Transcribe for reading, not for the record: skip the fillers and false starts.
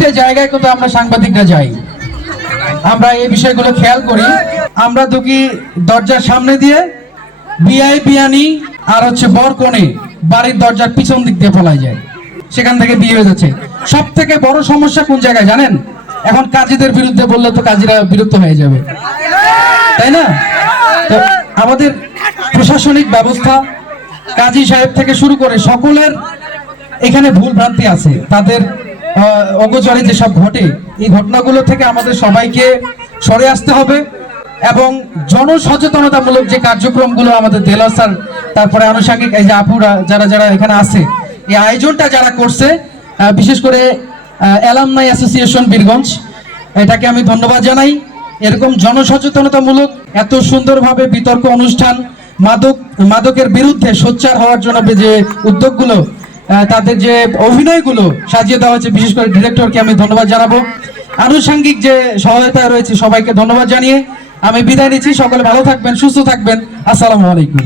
প্রত্যেকটা জায়গায় কিন্তু আমরা সাংবাদিকরা যাই, আমরা এই বিষয়গুলো খেয়াল করি। আমরা ঢুকি দরজার সামনে দিয়ে, বিআই বিয়ানি আর হচ্ছে বর কনে বাড়ির দরজার পিছন দিক দিয়ে পলায় যায়, সেখান থেকে বিয়ে হয়ে যাচ্ছে। সব থেকে বড় সমস্যা কোন জায়গায় জানেন? এখন কাজীদের বিরুদ্ধে বললে তো কাজীরা বিরক্ত হয়ে যাবে, তাই না? তো আমাদের প্রশাসনিক ব্যবস্থা, কাজী সাহেব থেকে শুরু করে সকলের এখানে ভুল ভ্রান্তি আছে। তাদের অগোচরে যেসব ঘটে, এই ঘটনাগুলো থেকে আমাদের সবাইকে সরে আসতে হবে এবং জনসচেতনতামূলক যে কার্যক্রমগুলো আমাদের দেলোয়ার স্যার, তারপরে আনুষঙ্গিক এই যে আপুরা যারা যারা এখানে আছে, এই আয়োজনটা যারা করছে, বিশেষ করে অ্যালামনাই অ্যাসোসিয়েশন বীরগঞ্জ, এটাকে আমি ধন্যবাদ জানাই। এরকম জনসচেতনতামূলক এত সুন্দরভাবে বিতর্ক অনুষ্ঠান, মাদকের বিরুদ্ধে সোচ্চার হওয়ার জন্য যে উদ্যোগগুলো, তাদের যে অভিনয়গুলো সাজিয়ে দেওয়া হয়েছে, বিশেষ করে ডিরেক্টরকে আমি ধন্যবাদ জানাবো। আনুষঙ্গিক যে সহায়তা রয়েছে সবাইকে ধন্যবাদ জানিয়ে আমি বিদায় নিচ্ছি। সকলে ভালো থাকবেন, সুস্থ থাকবেন। আসসালামু আলাইকুম।